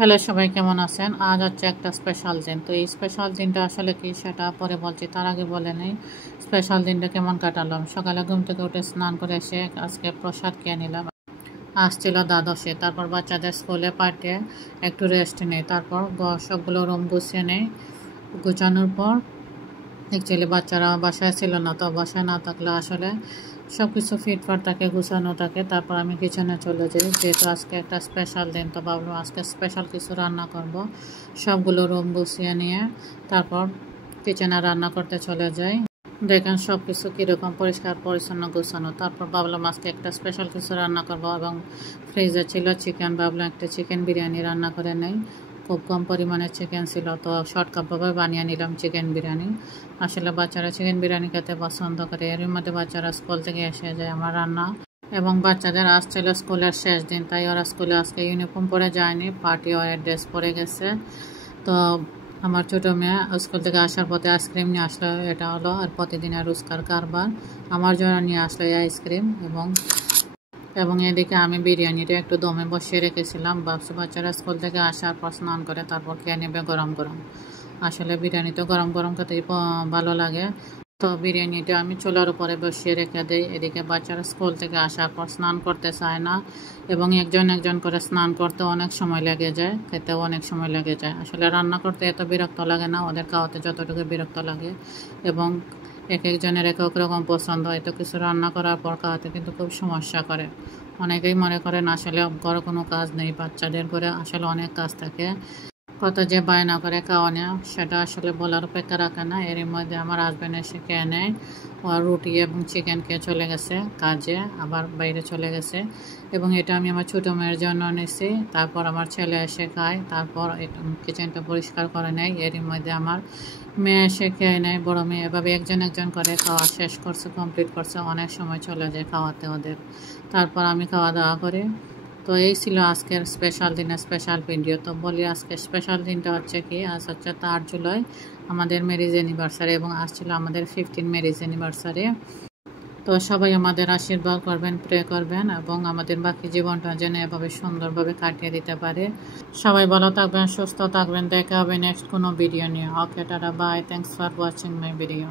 Hello সবাই কেমন আছেন? আজ হচ্ছে একটা স্পেশাল দিন। তো এই স্পেশাল দিনটা আসলে কি সেটা পরে বলছি, তার আগে বলে নেই স্পেশাল দিনটা কেমন কাটালাম। সকালে ঘুম থেকে উঠে স্নান করে এসে আজকে প্রসাদ খেয়ে নিলাম। আসছিল দ্বাদশে, তারপর বাচ্চাদের স্কুলে পাঠিয়ে একটু রেস্ট নেই, তারপর সবগুলো রুম গুছিয়ে নেই। গুছানোর পর অ্যাকচুয়ালি বাচ্চারা বাসায় ছিল না, তো বাসায় না থাকলে আসলে সব কিছু ফিটফাট থাকে, গুছানো থাকে। তারপর আমি কিচেনে চলে যাই, যেহেতু আজকে একটা স্পেশাল দিন, তো ভাবলাম আজকে স্পেশাল কিছু রান্না করব। সবগুলো রুম গুছিয়ে নিয়ে তারপর কিচেনে রান্না করতে চলে যাই। দেখেন সব কিছু কীরকম পরিষ্কার পরিচ্ছন্ন গুছানো। তারপর ভাবলাম আজকে একটা স্পেশাল কিছু রান্না করব, এবং ফ্রিজে ছিল চিকেন, ভাবলাম একটা চিকেন বিরিয়ানি রান্না করে নেই। খুব কম পরিমাণে চিকেন ছিল, তো শর্টকাটভাবে বানিয়ে নিলাম চিকেন বিরিয়ানি। আসলে বাচ্চারা চিকেন বিরিয়ানি খেতে পছন্দ করে, এর মধ্যে বাচ্চারা স্কুল থেকে এসে যায় আমার রান্না। এবং বাচ্চাদের আজ ছিল স্কুলের শেষ দিন, তাই ওরা স্কুলে আজকে ইউনিফর্ম পরে যায়নি, পার্টি ওয়ার ড্রেস পরে গেছে। তো আমার ছোটো মেয়ে স্কুল থেকে আসার পথে আইসক্রিম নিয়ে আসলো, এটা হলো আর প্রতিদিনের রোজকার কারবার। আমার জন্য নিয়ে আসলো এই আইসক্রিম, এবং এদিকে আমি বিরিয়ানিটা একটু দমে বসিয়ে রেখেছিলাম। ভাবছি বাচ্চারা স্কুল থেকে আসার পর স্নান করে তারপর খেয়ে নেবে গরম গরম। আসলে বিরিয়ানি তো গরম গরম খেতেই ভালো লাগে। তো বিরিয়ানিটা আমি চুলার উপরে বসিয়ে রেখে দিই। এদিকে বাচ্চারা স্কুল থেকে আসার পর স্নান করতে চায় না, এবং একজন একজন করে স্নান করতে অনেক সময় লেগে যায়, খেতেও অনেক সময় লেগে যায়। আসলে রান্না করতে এত বিরক্ত লাগে না, ওদের খাওয়াতে যতটুকু বিরক্ত লাগে। এবং এক একজনের এক এক রকম পছন্দ, হয়তো কিছু রান্না করার পর খাওয়াতে কিন্তু খুব সমস্যা করে। অনেকেই মনে করেন আসলে ঘরে কোনো কাজ নেই, বাচ্চাদের ঘরে আসলে অনেক কাজ থাকে। কত যে বায়না করে খাওয়া নেওয়া, সেটা আসলে বলার অপেক্ষা রাখে না। এর মধ্যে আমার হাজব্যান্ড এসে খেয়ে নেয়, ও রুটি এবং চিকেন খেয়ে চলে গেছে কাজে, আবার বাইরে চলে গেছে। এবং এটা আমি আমার ছোটো মেয়ের জন্য নিয়েছি, তারপর আমার ছেলে এসে খায়, তারপর কিচেনটা পরিষ্কার করে নেয়। এর মধ্যে আমার মেয়ে এসে খেয়ে নেয়, বড়ো মেয়ে। এভাবে একজন একজন করে খাওয়া শেষ করছে, কমপ্লিট করছে, অনেক সময় চলে যায় খাওয়াতে ওদের। তারপর আমি খাওয়া দাওয়া করি। তো এই ছিল আজকের স্পেশাল দিনের স্পেশাল ভিডিও। তো বলি আজকে স্পেশাল দিনটা হচ্ছে কি, আজ হচ্ছে 3 জুলাই আমাদের ম্যারেজ অ্যানিভার্সারি, এবং আজ ছিল আমাদের 15 ম্যারেজ অ্যানিভার্সারি। তো সবাই আমাদের আশীর্বাদ করবেন, প্রে করবেন, এবং আমাদের বাকি জীবনটা যেন এভাবে সুন্দরভাবে কাটিয়ে দিতে পারে। সবাই ভালো থাকবেন, সুস্থ থাকবেন। দেখা হবে নেক্সট কোনো ভিডিও নিয়ে। Okay, tata, bye, thanks for watching my video.